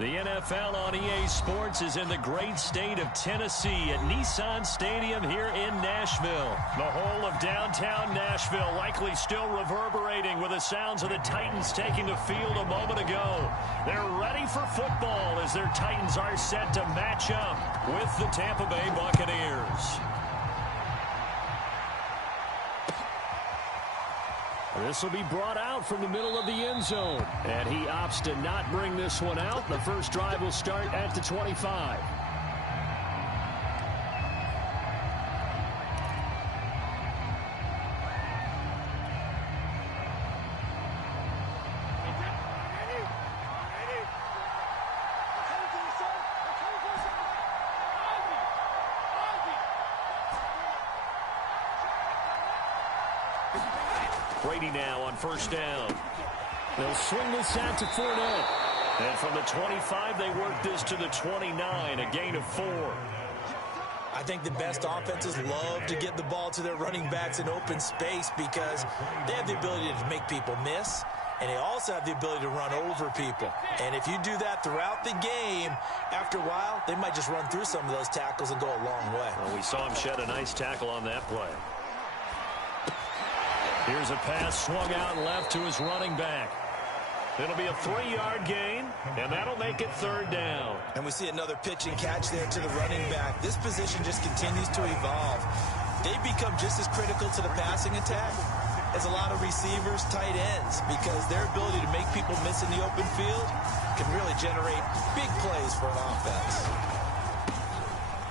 The NFL on EA Sports is in the great state of Tennessee at Nissan Stadium here in Nashville. The whole of downtown Nashville likely still reverberating with the sounds of the Titans taking the field a moment ago. They're ready for football as their Titans are set to match up with the Tampa Bay Buccaneers. This will be brought out from the middle of the end zone. And he opts to not bring this one out. The first drive will start at the 25. Brady now on first down. They'll swing this out to Fournette. And from the 25, they work this to the 29, a gain of 4. I think the best offenses love to get the ball to their running backs in open space because they have the ability to make people miss, and they also have the ability to run over people. And if you do that throughout the game, after a while, they might just run through some of those tackles and go a long way. Well, we saw him shed a nice tackle on that play. Here's a pass swung out left to his running back. It'll be a 3-yard gain, and that'll make it third down. And we see another pitch and catch there to the running back. This position just continues to evolve. They become just as critical to the passing attack as a lot of receivers, tight ends, because their ability to make people miss in the open field can really generate big plays for an offense.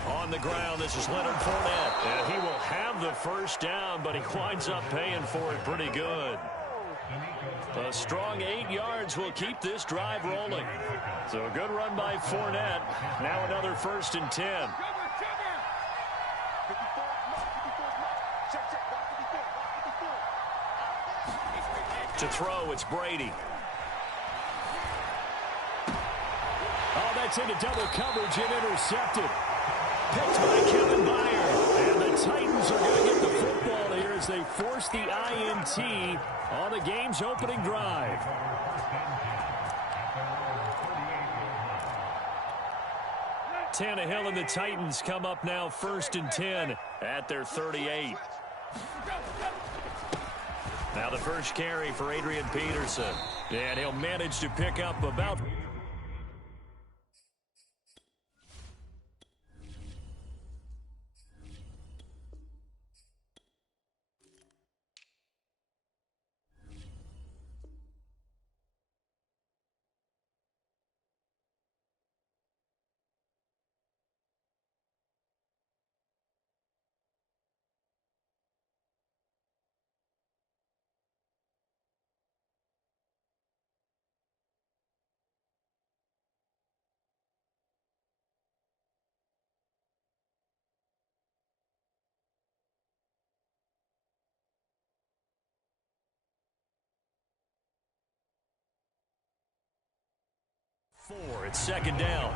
On the ground, this is Leonard Fournette, and he will have the first down, but he winds up paying for it pretty good. A strong 8 yards will keep this drive rolling. So a good run by Fournette. Now another 1st and 10. To throw, it's Brady. Oh, that's into double coverage and intercepted. Picked by Kevin Byard. And the Titans are going to get the football here as they force the INT on the game's opening drive. Tannehill and the Titans come up now 1st and 10 at their 38. Now the first carry for Adrian Peterson. And he'll manage to pick up about... It's 2nd down.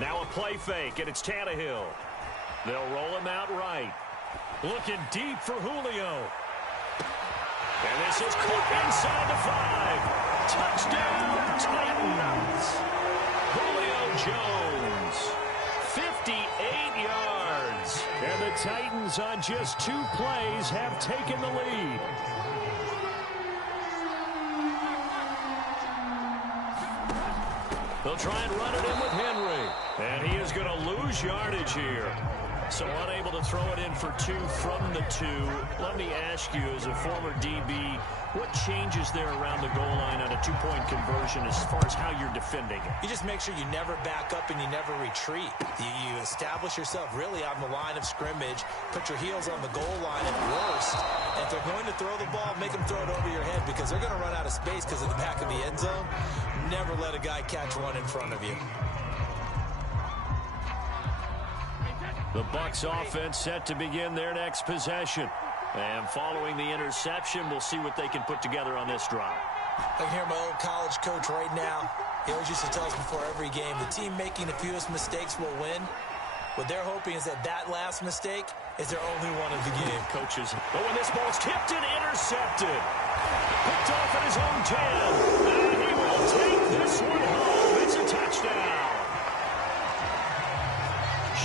Now a play fake, and it's Tannehill. They'll roll him out right. Looking deep for Julio. And this is caught inside the 5. Touchdown, Titans. Julio Jones. 58 yards. And the Titans on just 2 plays have taken the lead. They'll try and run it in with Henry. And he is going to lose yardage here. So unable to throw it in for 2 from the 2. Let me ask you, as a former DB, what changes there around the goal line on a 2-point conversion as far as how you're defending it? You just make sure you never back up and you never retreat. You establish yourself really on the line of scrimmage, put your heels on the goal line at worst. And if they're going to throw the ball, make them throw it over your head because they're going to run out of space because of the back of the end zone. Never let a guy catch one in front of you. The Bucs offense set to begin their next possession. And following the interception, we'll see what they can put together on this drive. I can hear my old college coach right now. He always used to tell us before every game, the team making the fewest mistakes will win. What they're hoping is that last mistake is their only one of the game. Coaches. But when this ball's tipped and intercepted. Picked off at his own 10. And he will take this one home. It's a touchdown.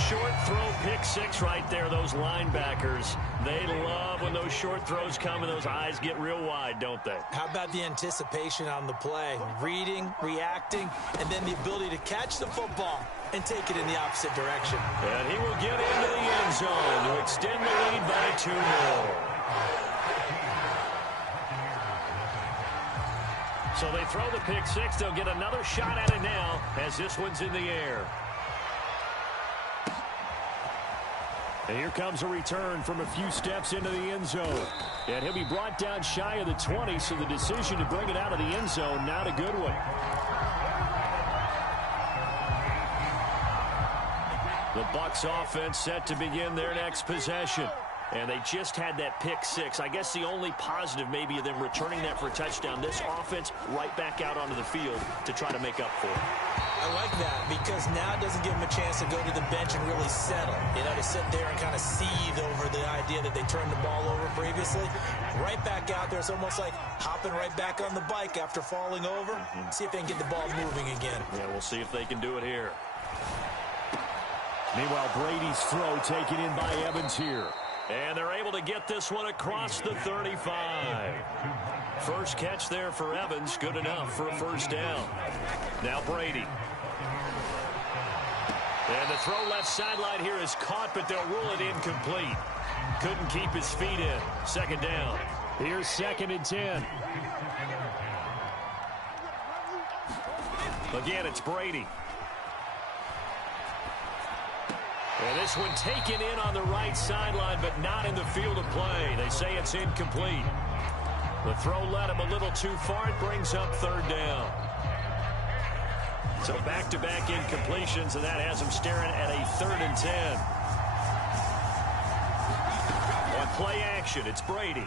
Short throw pick six right there. Those linebackers, they love when those short throws come and those eyes get real wide, don't they? How about the anticipation on the play? Reading, reacting, and then the ability to catch the football and take it in the opposite direction. And he will get into the end zone to extend the lead by 2 more. So they throw the pick six. They'll get another shot at it now as this one's in the air. And here comes a return from a few steps into the end zone. And he'll be brought down shy of the 20, so the decision to bring it out of the end zone, not a good one. The Bucs offense set to begin their next possession. And they just had that pick six. I guess the only positive maybe of them returning that for a touchdown. This offense right back out onto the field to try to make up for it. I like that because now it doesn't give them a chance to go to the bench and really settle. You know, to sit there and kind of seethe over the idea that they turned the ball over previously. Right back out there. It's almost like hopping right back on the bike after falling over. See if they can get the ball moving again. Yeah, we'll see if they can do it here. Meanwhile, Brady's throw taken in by Evans here. And they're able to get this one across the 35. First catch there for Evans. Good enough for a first down. Now Brady. And the throw left sideline here is caught, but they'll rule it incomplete. Couldn't keep his feet in. Second down. Here's 2nd and 10. Again, it's Brady. And this one taken in on the right sideline, but not in the field of play. They say it's incomplete. The throw led him a little too far. It brings up 3rd down. So back-to-back incompletions, and that has him staring at a 3rd and 10. On play action, it's Brady.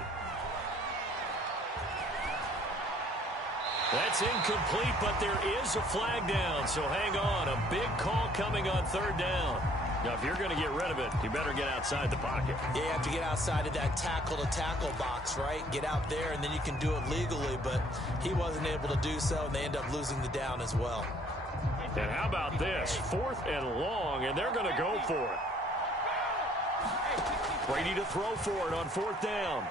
That's incomplete, but there is a flag down. So hang on. A big call coming on 3rd down. Now, if you're going to get rid of it, you better get outside the pocket. Yeah, you have to get outside of that tackle-to-tackle box, right? Get out there, and then you can do it legally, but he wasn't able to do so, and they end up losing the down as well. And how about this? 4th and long, and they're going to go for it. Brady to throw for it on 4th down.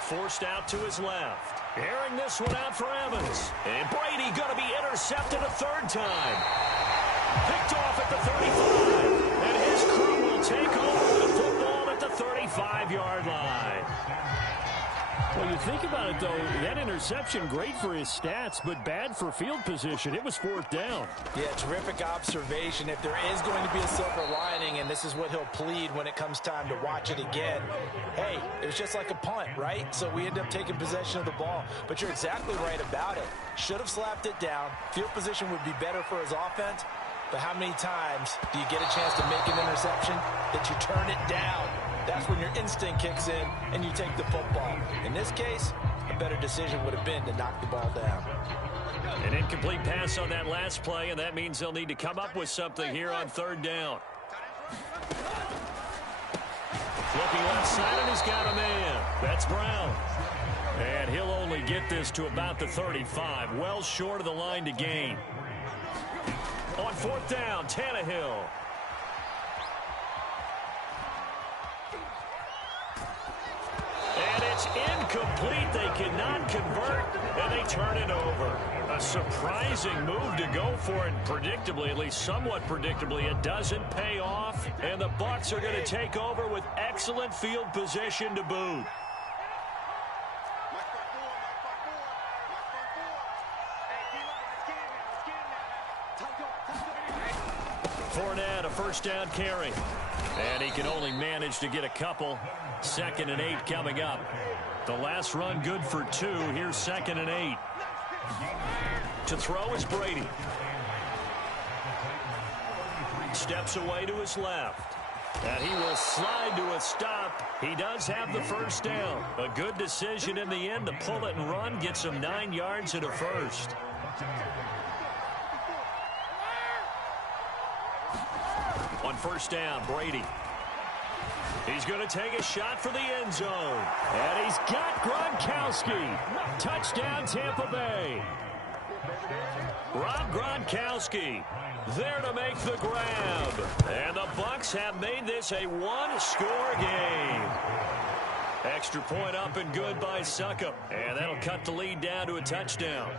Forced out to his left. Airing this one out for Evans. And Brady going to be intercepted a 3rd time. Picked off at the 35, and his crew will take over the football at the 35-yard line. Well, you think about it, though, that interception, great for his stats, but bad for field position. It was 4th down. Yeah, terrific observation. If there is going to be a silver lining, and this is what he'll plead when it comes time to watch it again, hey, it was just like a punt, right? So we end up taking possession of the ball. But you're exactly right about it. Should have slapped it down. Field position would be better for his offense. But how many times do you get a chance to make an interception that you turn it down? That's when your instinct kicks in and you take the football. In this case, a better decision would have been to knock the ball down. An incomplete pass on that last play, and that means they'll need to come up with something here on 3rd down. Looking left side, and he's got a man. That's Brown. And he'll only get this to about the 35, well short of the line to gain. On 4th down, Tannehill. And it's incomplete. They cannot convert, and they turn it over. A surprising move to go for it. Predictably, at least somewhat predictably, it doesn't pay off. And the Bucs are going to take over with excellent field position to boot. Fournette, a first down carry. And he can only manage to get a couple. 2nd and 8 coming up. The last run good for 2. Here's 2nd and 8. To throw is Brady. Steps away to his left. And he will slide to a stop. He does have the first down. A good decision in the end to pull it and run. Gets him 9 yards and a first. On 1st down, Brady. He's going to take a shot for the end zone. And he's got Gronkowski. Touchdown, Tampa Bay. Rob Gronkowski there to make the grab. And the Bucs have made this a one-score game. Extra point up and good by Succop. And that'll cut the lead down to a touchdown.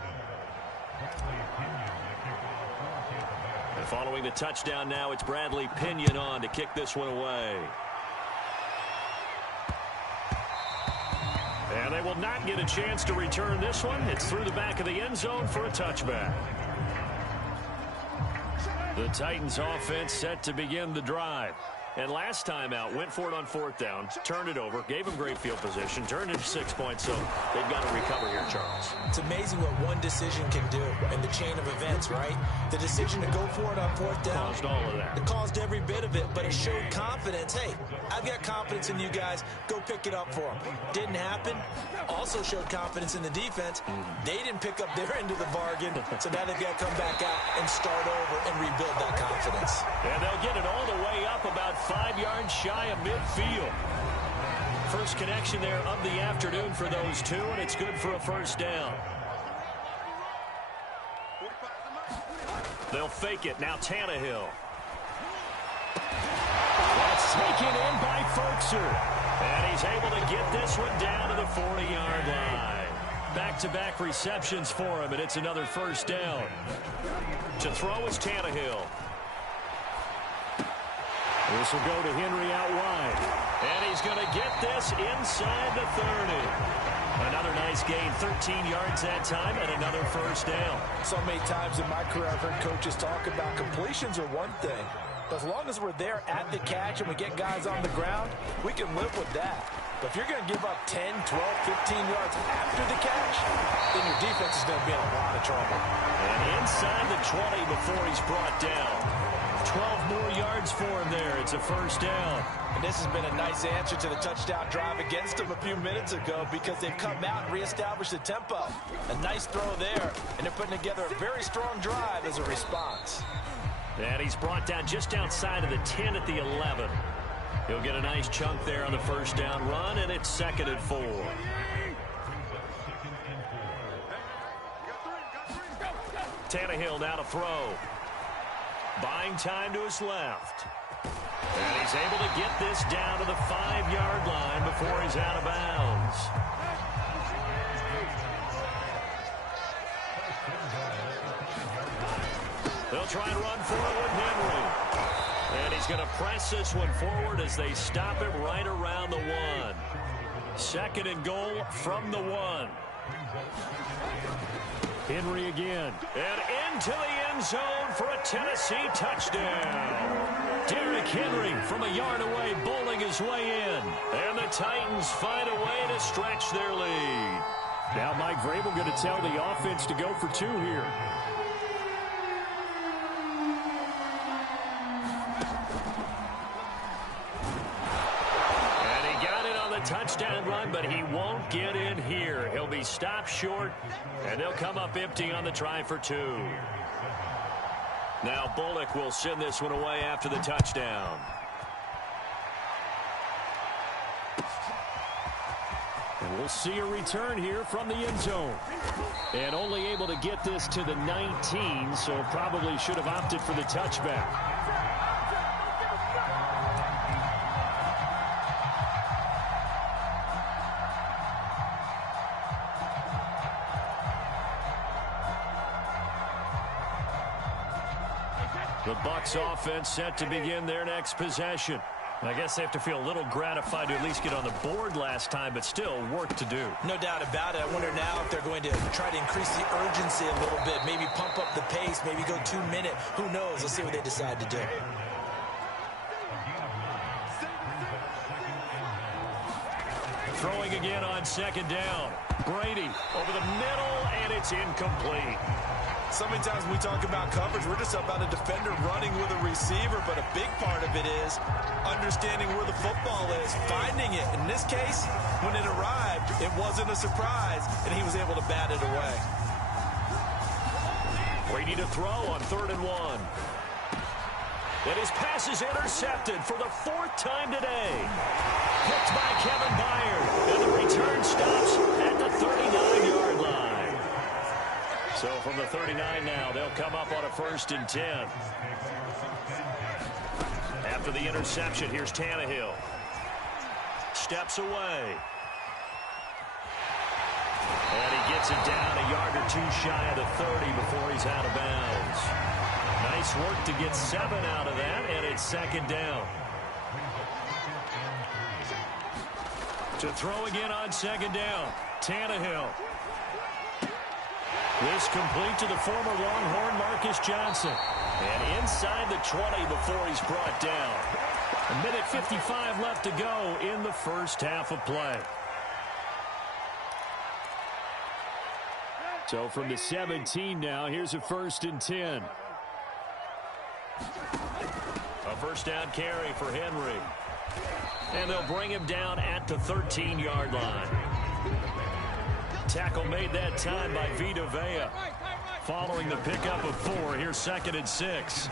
And following the touchdown now, it's Bradley Pinion on to kick this one away. And they will not get a chance to return this one. It's through the back of the end zone for a touchback. The Titans offense set to begin the drive. And last time out, went for it on fourth down, turned it over, gave them great field position, turned it to 6 points, so they've got to recover here, Charles. It's amazing what one decision can do in the chain of events, right? The decision to go for it on fourth down. Caused all of that. It caused every bit of it, but it showed confidence. Hey, I've got confidence in you guys. Go pick it up for them. Didn't happen. Also showed confidence in the defense. They didn't pick up their end of the bargain, so now they've got to come back out and start over and rebuild that confidence. And they'll get it all the way up about 5 yards shy of midfield. First connection there of the afternoon for those two, and it's good for a first down. They'll fake it. Now Tannehill. That's taken in by Ferkser. And he's able to get this one down to the 40-yard line. Back-to-back receptions for him, and it's another first down. To throw is Tannehill. This will go to Henry out wide. And he's going to get this inside the 30. Another nice gain, 13 yards that time, and another first down. So many times in my career, I've heard coaches talk about completions are one thing. But as long as we're there at the catch and we get guys on the ground, we can live with that. But if you're going to give up 10, 12, 15 yards after the catch, then your defense is going to be in a lot of trouble. And inside the 20 before he's brought down. 12 more yards for him there. It's a first down. And this has been a nice answer to the touchdown drive against them a few minutes ago because they've come out and reestablished the tempo. A nice throw there, and they're putting together a very strong drive as a response. And he's brought down just outside of the 10 at the 11. He'll get a nice chunk there on the first down run, and it's 2nd and 4. Tannehill now to throw. Buying time to his left. And he's able to get this down to the 5-yard line before he's out of bounds. They'll try and run for it with Henry. And he's going to press this one forward as they stop him right around the 1. 2nd and goal from the 1. Henry again. And into the end zone for a Tennessee touchdown. Derrick Henry from a yard away bowling his way in. And the Titans find a way to stretch their lead. Now Mike Vrabel going to tell the offense to go for 2 here. Touchdown run, but he won't get in here. He'll be stopped short, and they'll come up empty on the try for 2. Now Bullock will send this one away after the touchdown. And we'll see a return here from the end zone. And only able to get this to the 19, so probably should have opted for the touchback. The Bucs offense set to begin their next possession. I guess they have to feel a little gratified to at least get on the board last time, but still work to do. No doubt about it. I wonder now if they're going to try to increase the urgency a little bit, maybe pump up the pace, maybe go 2-minute. Who knows? Let's see what they decide to do. Throwing again on 2nd down. Brady over the middle, and it's incomplete. So many times when we talk about coverage, we're just about a defender running with a receiver, but a big part of it is understanding where the football is, finding it. In this case, when it arrived, it wasn't a surprise, and he was able to bat it away. Brady to throw on 3rd and 1. And his pass is intercepted for the 4th time today. Picked by Kevin Byard. And the return stops at the 39-yard line. So from the 39 now, they'll come up on a 1st and 10. After the interception, here's Tannehill. Steps away. And he gets it down a yard or 2 shy of the 30 before he's out of bounds. Nice work to get 7 out of that, and it's 2nd down. To throw again on 2nd down, Tannehill. This complete to the former Longhorn Marcus Johnson. And inside the 20 before he's brought down. 1:55 left to go in the first half of play. So from the 17 now, here's a 1st and 10. A 1st down carry for Henry. And they'll bring him down at the 13-yard line. Tackle made that time by Vita Vea. Following the pickup of 4, here's 2nd and 6.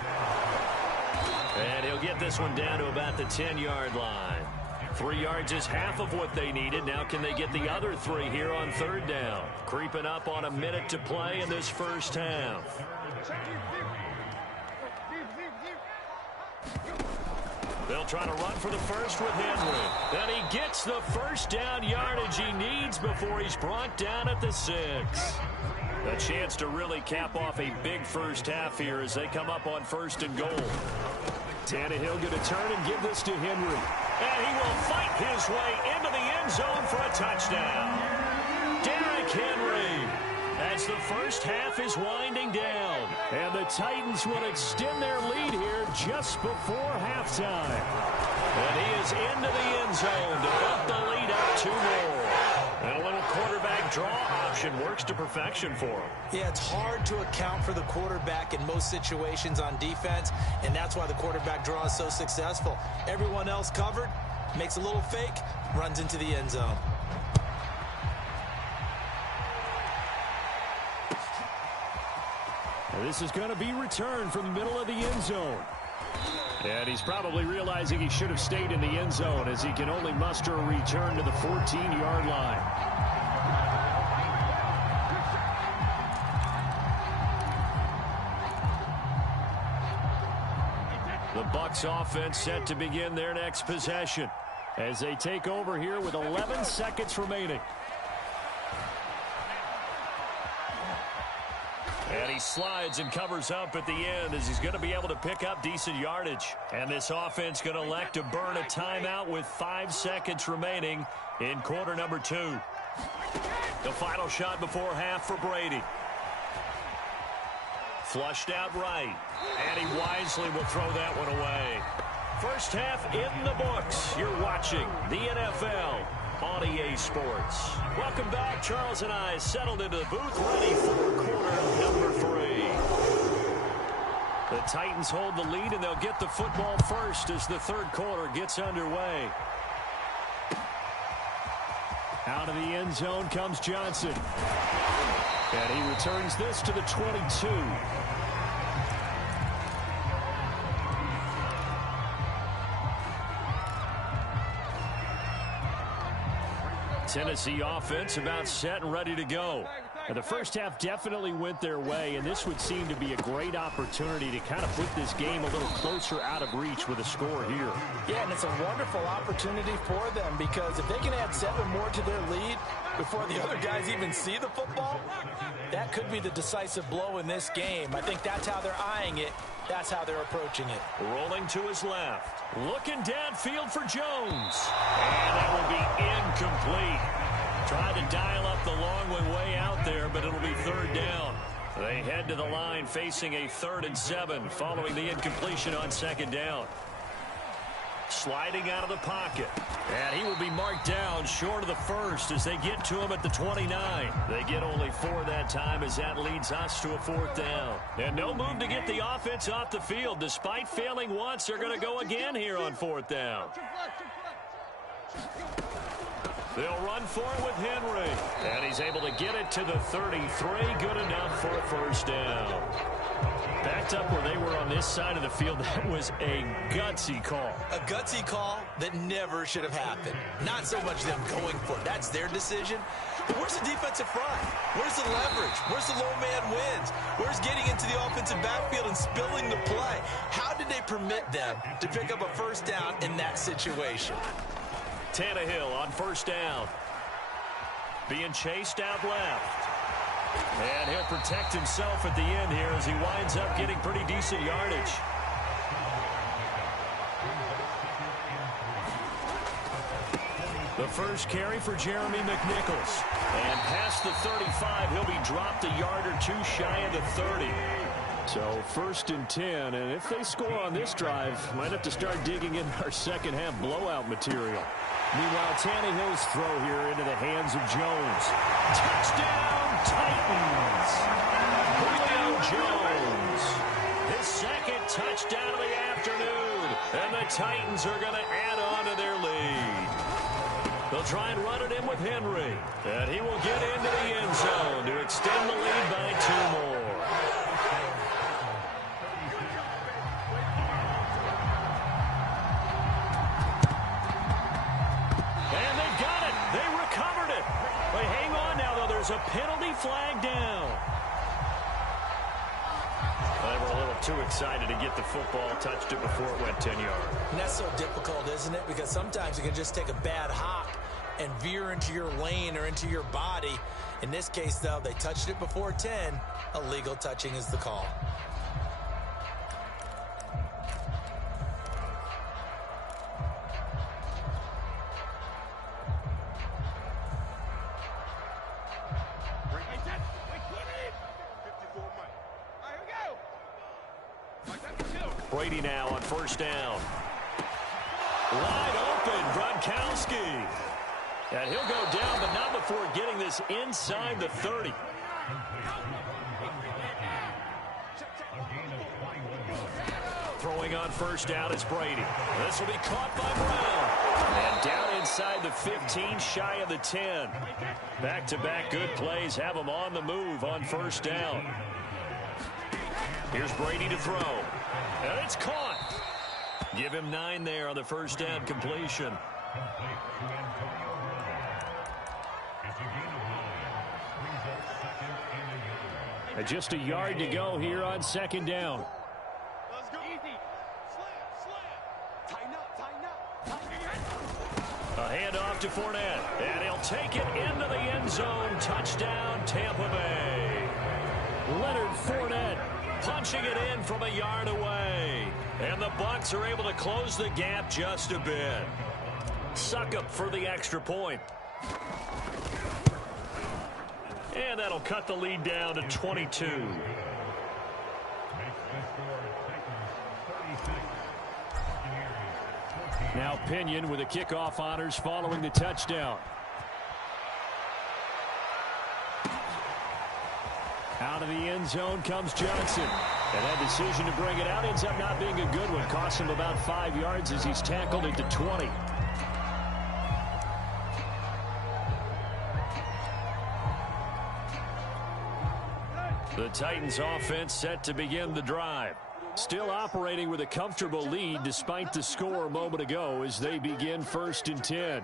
And he'll get this one down to about the 10-yard line. 3 yards is half of what they needed. Now can they get the other 3 here on 3rd down? Creeping up on a minute to play in this first half. They'll try to run for the first with Henry. And he gets the 1st down yardage he needs before he's brought down at the 6. A chance to really cap off a big first half here as they come up on 1st and goal. Tannehill going to turn and give this to Henry. And he will fight his way into the end zone for a touchdown. Derrick Henry, as the first half is winding down. And the Titans will extend their lead here just before halftime. And he is into the end zone to bump the lead up 2 more. And a little quarterback draw option works to perfection for him. Yeah, it's hard to account for the quarterback in most situations on defense, and that's why the quarterback draw is so successful. Everyone else covered, makes a little fake, runs into the end zone. And this is going to be returned from the middle of the end zone. And he's probably realizing he should have stayed in the end zone as he can only muster a return to the 14-yard line. The Bucs offense set to begin their next possession as they take over here with 11 seconds remaining. And he slides and covers up at the end as he's going to be able to pick up decent yardage. And this offense going to elect to burn a timeout with 5 seconds remaining in quarter number 2. The final shot before half for Brady. Flushed out right. And he wisely will throw that one away. First half in the books. You're watching the NFL on EA Sports. Welcome back. Charles and I settled into the booth, ready for quarter number 3. The Titans hold the lead, and they'll get the football first as the 3rd quarter gets underway. Out of the end zone comes Johnson. And he returns this to the 22. Tennessee offense about set and ready to go. And the first half definitely went their way, and this would seem to be a great opportunity to kind of put this game a little closer out of reach with a score here. Yeah, and it's a wonderful opportunity for them because if they can add 7 more to their lead before the other guys even see the football, that could be the decisive blow in this game. I think that's how they're eyeing it. That's how they're approaching it. Rolling to his left. Looking downfield for Jones. And that will be incomplete. Tried to dial up the long one way out there, but it'll be 3rd down. They head to the line facing a 3rd and 7 following the incompletion on 2nd down. Sliding out of the pocket. And he will be marked down short of the 1st as they get to him at the 29. They get only 4 that time as that leads us to a 4th down. And no move to get the offense off the field. Despite failing once, they're going to go again here on 4th down. They'll run for it with Henry. And he's able to get it to the 33. Good enough for a 1st down. Backed up where they were on this side of the field, that was a gutsy call. A gutsy call that never should have happened. Not so much them going for it. That's their decision. But where's the defensive front? Where's the leverage? Where's the low man wins? Where's getting into the offensive backfield and spilling the play? How did they permit them to pick up a first down in that situation? Tannehill on first down. Being chased out left. And he'll protect himself at the end here as he winds up getting pretty decent yardage. The first carry for Jeremy McNichols. And past the 35, he'll be dropped a yard or two shy of the 30. So 1st and 10, and if they score on this drive, might have to start digging in our second half blowout material. Meanwhile, Tannehill's throw here into the hands of Jones. Touchdown, Titans! Julio Jones. His second touchdown of the afternoon. And the Titans are going to add on to their lead. They'll try and run it in with Henry. And he will get into the end zone to extend the lead by 2 more. A penalty flag down. They were a little too excited to get the football, touched it before it went 10 yards. And that's so difficult, isn't it? Because sometimes you can just take a bad hop and veer into your lane or into your body. In this case, though, they touched it before 10. Illegal touching is the call. Brady now on first down. Wide open, Gronkowski. And he'll go down, but not before getting this inside the 30. Throwing on first down is Brady. This will be caught by Brown. And down inside the 15, shy of the 10. Back-to-back good plays have him on the move on first down. Here's Brady to throw. And it's caught. Give him 9 there on the first down completion. And just a yard to go here on second down. Let's go. Easy. Slam. Tighten up. A handoff to Fournette. And he'll take it into the end zone. Touchdown, Tampa Bay. Leonard Fournette punching it in from a yard away. And the Bucs are able to close the gap just a bit. Succop for the extra point. And that'll cut the lead down to 22. Now Pinion with the kickoff honors following the touchdown. Out of the end zone comes Johnson. And that decision to bring it out ends up not being a good one. Costs him about 5 yards as he's tackled at the 20. The Titans offense set to begin the drive. Still operating with a comfortable lead despite the score a moment ago as they begin 1st and 10.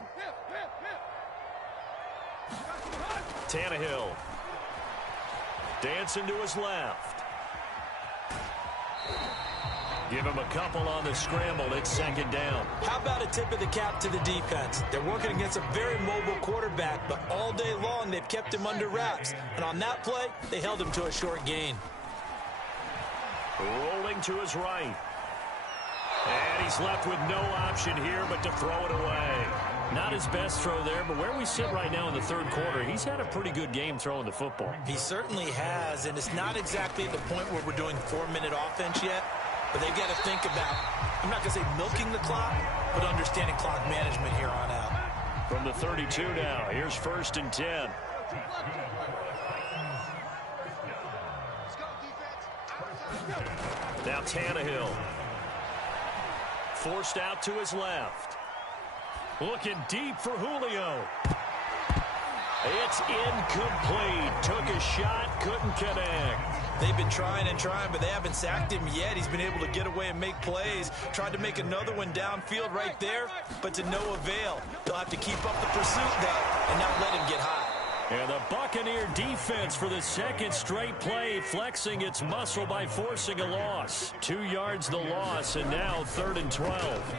Tannehill. Dancing to his left. Give him a couple on the scramble. It's second down. How about a tip of the cap to the defense? They're working against a very mobile quarterback, but all day long they've kept him under wraps. And on that play, they held him to a short gain. Rolling to his right. And he's left with no option here but to throw it away. Not his best throw there, but where we sit right now in the third quarter, he's had a pretty good game throwing the football. He certainly has, and it's not exactly at the point where we're doing 4-minute offense yet, but they've got to think about, I'm not going to say milking the clock, but understanding clock management here on out. From the 32 now, here's 1st and 10. Now Tannehill. Forced out to his left. Looking deep for Julio. It's incomplete. Took a shot, couldn't connect. They've been trying and trying, but they haven't sacked him yet. He's been able to get away and make plays. Tried to make another one downfield right there, but to no avail. They'll have to keep up the pursuit, though, and not let him get high. And the Buccaneer defense for the second straight play, flexing its muscle by forcing a loss. 2 yards the loss, and now 3rd and 12.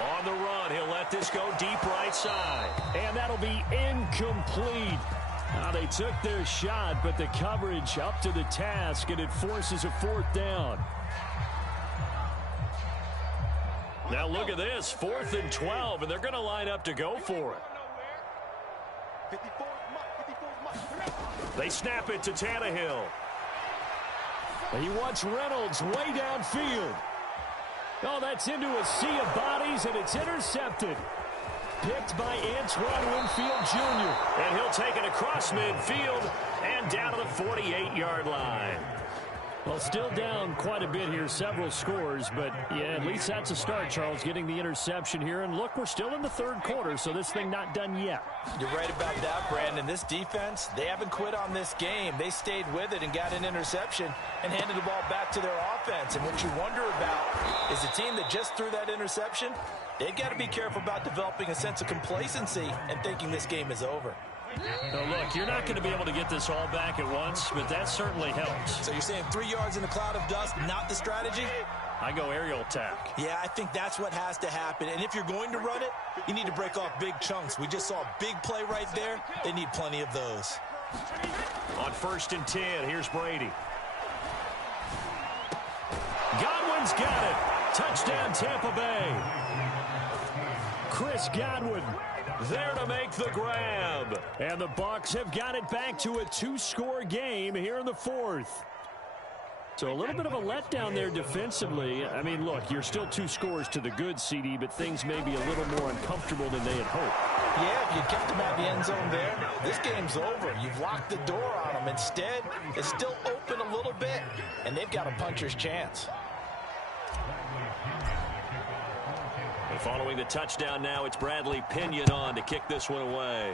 On the run, he'll let this go deep right side. And that'll be incomplete. Now, they took their shot, but the coverage up to the task, and it forces a 4th down. Now look at this, 4th and 12, and they're going to line up to go for it. They snap it to Tannehill. He wants Reynolds way downfield. Oh, that's into a sea of bodies, and it's intercepted. Picked by Antoine Winfield Jr. And he'll take it across midfield and down to the 48-yard line. Well, still down quite a bit here, several scores, but yeah, at least that's a start, Charles, getting the interception here. And look, we're still in the 3rd quarter, so this thing not done yet. You're right about that, Brandon. This defense, they haven't quit on this game. They stayed with it and got an interception and handed the ball back to their offense. And what you wonder about is the team that just threw that interception, they've got to be careful about developing a sense of complacency and thinking this game is over. Now, look, you're not going to be able to get this all back at once, but that certainly helps. So you're saying 3 yards in a cloud of dust, not the strategy? I go aerial attack. Yeah, I think that's what has to happen. And if you're going to run it, you need to break off big chunks. We just saw a big play right there. They need plenty of those. On 1st and 10, here's Brady. Godwin's got it. Touchdown, Tampa Bay. Chris Godwin there to make the grab. And the Bucs have got it back to a 2-score game here in the 4th. So a little bit of a letdown there defensively. I mean, look, you're still 2 scores to the good, CD, but things may be a little more uncomfortable than they had hoped. Yeah, if you kept them out of the end zone there, this game's over. You've locked the door on them. Instead, it's still open a little bit, and they've got a puncher's chance. Following the touchdown now, it's Bradley Pinion on to kick this one away.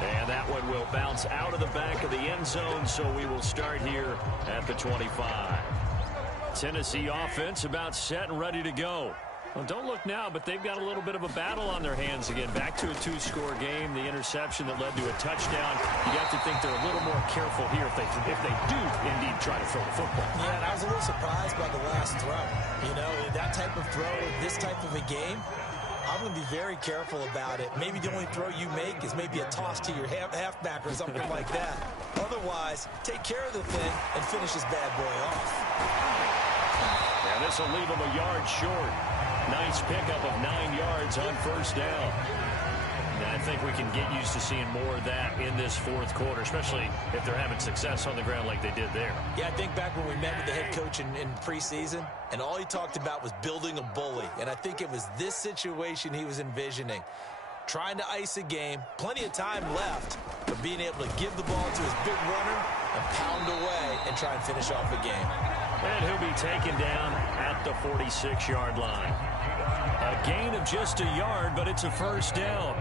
And that one will bounce out of the back of the end zone, so we will start here at the 25. Tennessee offense about set and ready to go. Well, don't look now, but they've got a little bit of a battle on their hands again. Back to a 2-score game. The interception that led to a touchdown. You have to think they're a little more careful here if they do indeed try to throw the football. Yeah, and I was a little surprised by the last throw. You know, that type of throw, this type of a game, I'm going to be very careful about it. Maybe the only throw you make is maybe a toss to your halfback or something like that. Otherwise, take care of the thing and finish this bad boy off. And this will leave him a yard short. Nice pickup of 9 yards on 1st down. And I think we can get used to seeing more of that in this 4th quarter, especially if they're having success on the ground like they did there. Yeah, I think back when we met with the head coach in preseason, and all he talked about was building a bully. And I think it was this situation he was envisioning. Trying to ice a game, plenty of time left, but being able to give the ball to his big runner and pound away and try and finish off a game. And he'll be taken down at the 46-yard line. A gain of just a yard, but it's a 1st down.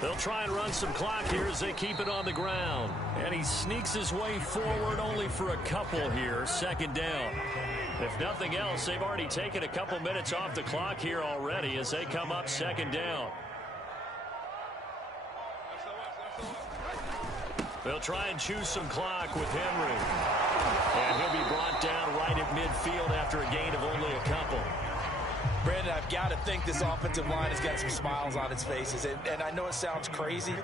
They'll try and run some clock here as they keep it on the ground. And he sneaks his way forward only for a couple here. 2nd down. If nothing else, they've already taken a couple minutes off the clock here already as they come up 2nd down. They'll try and choose some clock with Henry. And he'll be brought down right at midfield after a gain of only a couple. Brandon, I've got to think this offensive line has got some smiles on its faces. And I know it sounds crazy,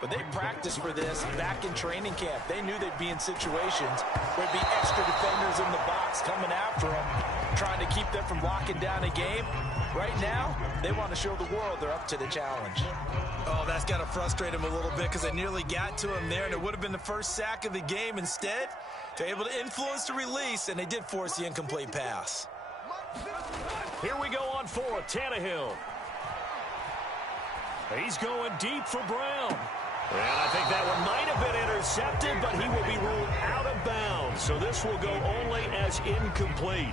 but they practiced for this back in training camp. They knew they'd be in situations where there'd be extra defenders in the box coming after them, trying to keep them from locking down a game. Right now, they want to show the world they're up to the challenge. Oh, that's got to frustrate him a little bit because they nearly got to him there, and it would have been the first sack of the game. Instead, they're able to influence the release, and they did force the incomplete pass. Here we go on 4th. Tannehill. He's going deep for Brown. And I think that one might have been intercepted, but he will be ruled out of bounds. so this will go only as incomplete.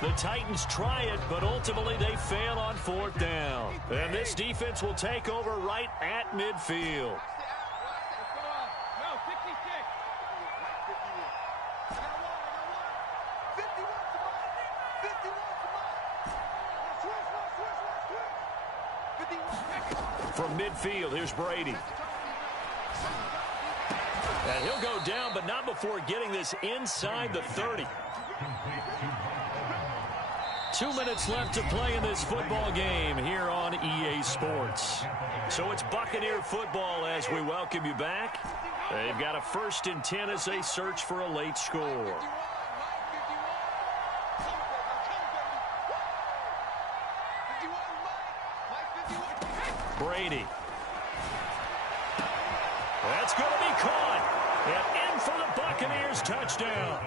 The Titans try it, but ultimately they fail on 4th down. And this defense will take over right at midfield. From midfield, here's Brady. And he'll go down, but not before getting this inside the 30. 2 minutes left to play in this football game here on EA Sports. So it's Buccaneer football as we welcome you back. They've got a 1st and 10 as they search for a late score. Brady. That's going to be caught. And in for the Buccaneers touchdown.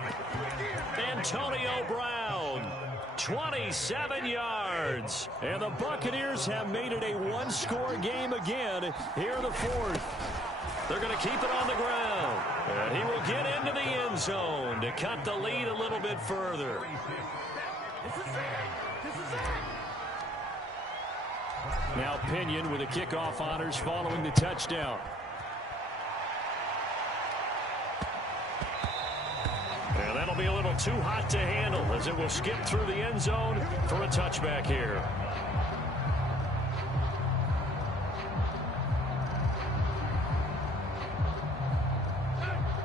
Antonio Brown, 27 yards. And the Buccaneers have made it a one-score game again here in the 4th. They're going to keep it on the ground. And he will get into the end zone to cut the lead a little bit further. Now Pinion with the kickoff honors following the touchdown. And that'll be a little too hot to handle as it will skip through the end zone for a touchback here.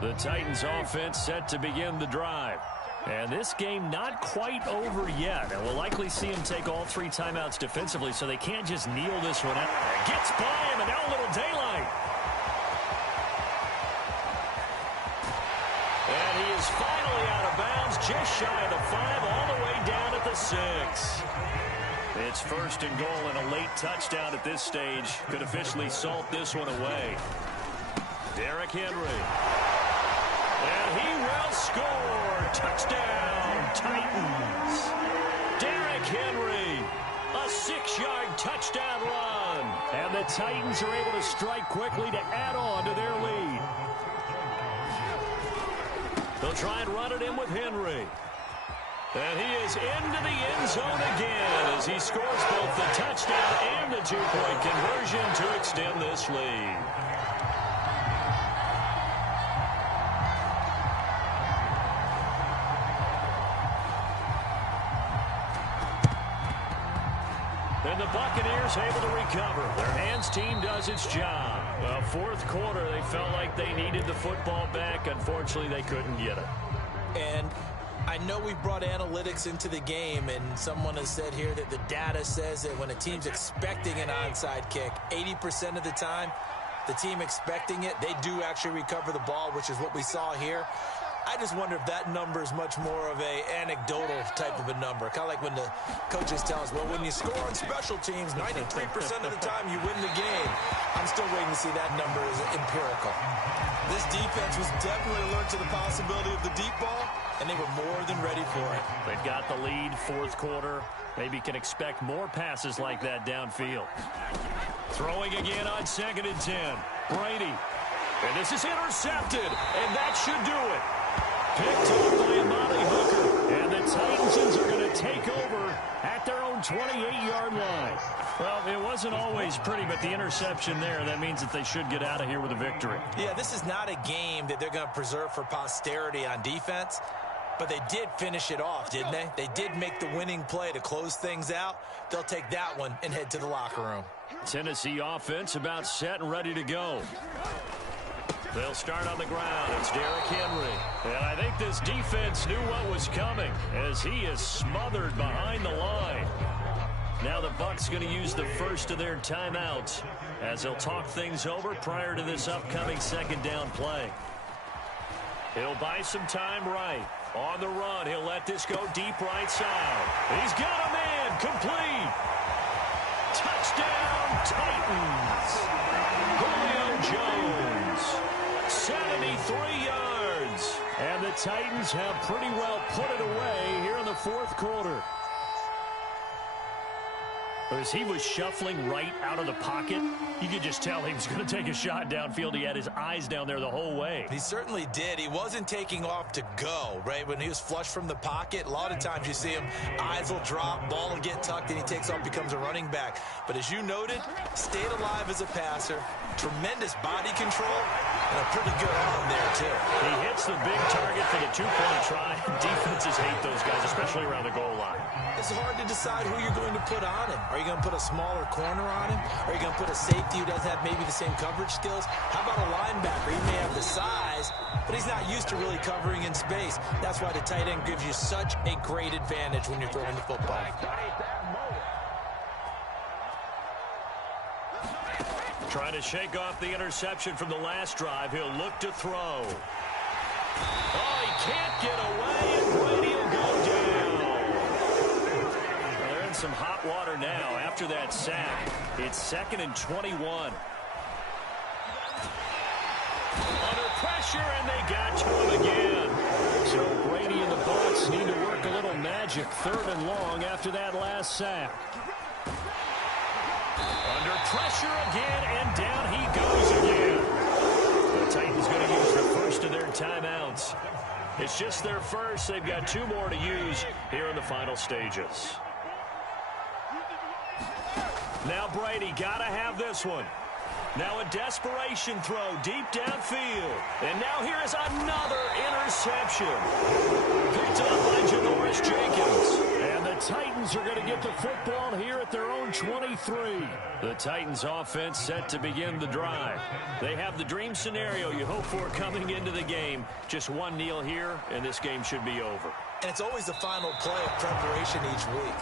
The Titans offense set to begin the drive. And this game not quite over yet. And we'll likely see him take all 3 timeouts defensively, so they can't just kneel this one out. Gets by him, and now a little daylight. And he is finally out of bounds, just shy of the 5, all the way down at the 6. It's 1st and goal, and a late touchdown at this stage could officially salt this one away. Derrick Henry. And he will score. Touchdown, Titans. Derrick Henry, a 6-yard touchdown run. And the Titans are able to strike quickly to add on to their lead. They'll try and run it in with Henry. And he is into the end zone again as he scores both the touchdown and the 2-point conversion to extend this lead. And the Buccaneers able to recover. Their hands team does its job. Well, 4th quarter, they felt like they needed the football back. Unfortunately, they couldn't get it. And I know we brought analytics into the game, and someone has said here that the data says that when a team's expecting an onside kick, 80% of the time, the team expecting it, they do actually recover the ball, which is what we saw here. I just wonder if that number is much more of a anecdotal type of a number. Kind of like when the coaches tell us, well, when you score on special teams, 93% of the time you win the game. I'm still waiting to see that number as empirical. This defense was definitely alert to the possibility of the deep ball, and they were more than ready for it. They've got the lead 4th quarter. Maybe can expect more passes like that downfield. Throwing again on 2nd and 10. Brady. And this is intercepted, and that should do it. Picked off by Amari Hooker. And the Titans are going to take over at their own 28-yard line. Well, it wasn't always pretty, but the interception there, that means that they should get out of here with a victory. Yeah, this is not a game that they're going to preserve for posterity on defense, but they did finish it off, didn't they? They did make the winning play to close things out. They'll take that one and head to the locker room. Tennessee offense about set and ready to go. They'll start on the ground. It's Derrick Henry. And I think this defense knew what was coming as he is smothered behind the line. Now the Bucs going to use the first of their timeouts as they'll talk things over prior to this upcoming 2nd down play. He'll buy some time right. On the run, he'll let this go deep right side. He's got a man complete. Touchdown, Titans. Julio Jones, 73 yards. And the Titans have pretty well put it away here in the 4th quarter. As he was shuffling right out of the pocket, you could just tell he was going to take a shot downfield. He had his eyes down there the whole way. He certainly did. He wasn't taking off to go, right? When he was flush from the pocket, a lot of times you see him, eyes will drop, ball will get tucked, and he takes off, becomes a running back. But as you noted, stayed alive as a passer, tremendous body control, and a pretty good arm there, too. He hits the big target for the two-point try. Defenses hate those guys, especially around the goal line. It's hard to decide who you're going to put on him. Are you going to put a smaller corner on him? Are you going to put a safety who doesn't have maybe the same coverage skills? How about a linebacker? He may have the size, but he's not used to really covering in space. That's why the tight end gives you such a great advantage when you're throwing the football. Trying to shake off the interception from the last drive. He'll look to throw. Oh, he can't get away, and Brady will go down. They're in some hot water now after that sack. It's 2nd and 21. Under pressure, and they got to him again. So Brady and the Bucs need to work a little magic. 3rd and long after that last sack. Under pressure again, and down he goes again. The Titans going to use the first of their timeouts. It's just their first. They've got 2 more to use here in the final stages. Now Brady got to have this one. Now a desperation throw deep downfield. And now here is another interception. Picked up by Janoris Jenkins. And the Titans are going to get the football here at their own 23. The Titans offense set to begin the drive. They have the dream scenario you hope for coming into the game. Just one kneel here, and this game should be over. And it's always the final play of preparation each week.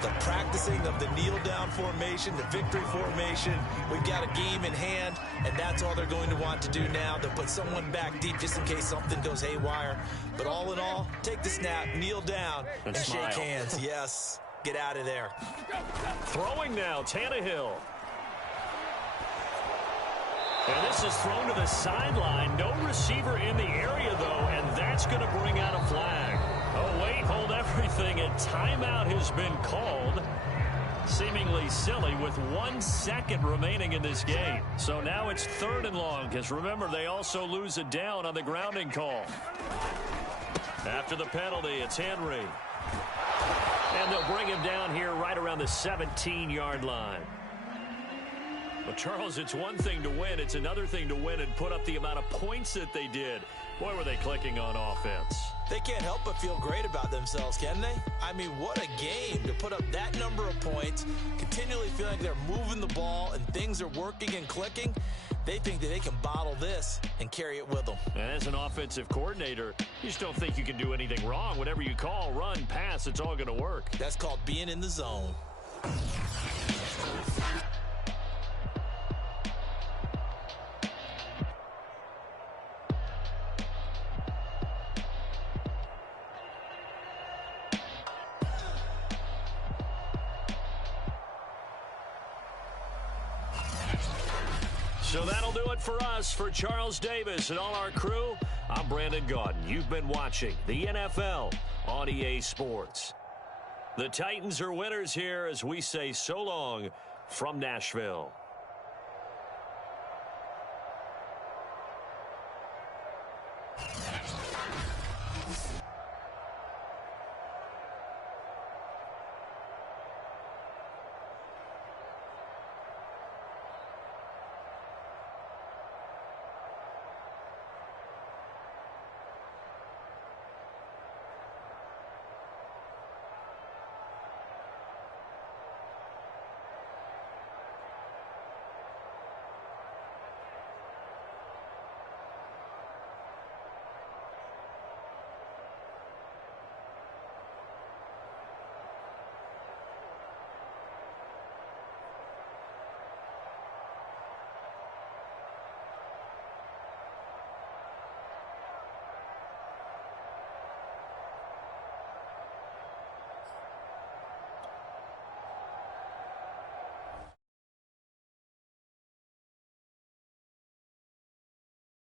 The practicing of the kneel-down formation, the victory formation. We've got a game in hand, and that's all they're going to want to do now. They'll put someone back deep just in case something goes haywire. But all in all, take the snap, kneel down, and shake hands. Yes, get out of there. Throwing now, Tannehill. And this is thrown to the sideline. No receiver in the area, though, and that's going to bring out a flag. Oh, wait, hold everything. A timeout has been called. Seemingly silly with 1 second remaining in this game. So now it's 3rd and long, because remember, they also lose a down on the grounding call. After the penalty, it's Henry. And they'll bring him down here right around the 17-yard line. Well, Charles, it's one thing to win. It's another thing to win and put up the amount of points that they did. Boy, were they clicking on offense. They can't help but feel great about themselves, can they? I mean, what a game to put up that number of points, continually feeling like they're moving the ball and things are working and clicking. They think that they can bottle this and carry it with them. And as an offensive coordinator, you just don't think you can do anything wrong. Whatever you call, run, pass, it's all going to work. That's called being in the zone. So that'll do it for us. For Charles Davis and all our crew, I'm Brandon Gaudin. You've been watching the NFL on EA Sports. The Titans are winners here as we say so long from Nashville.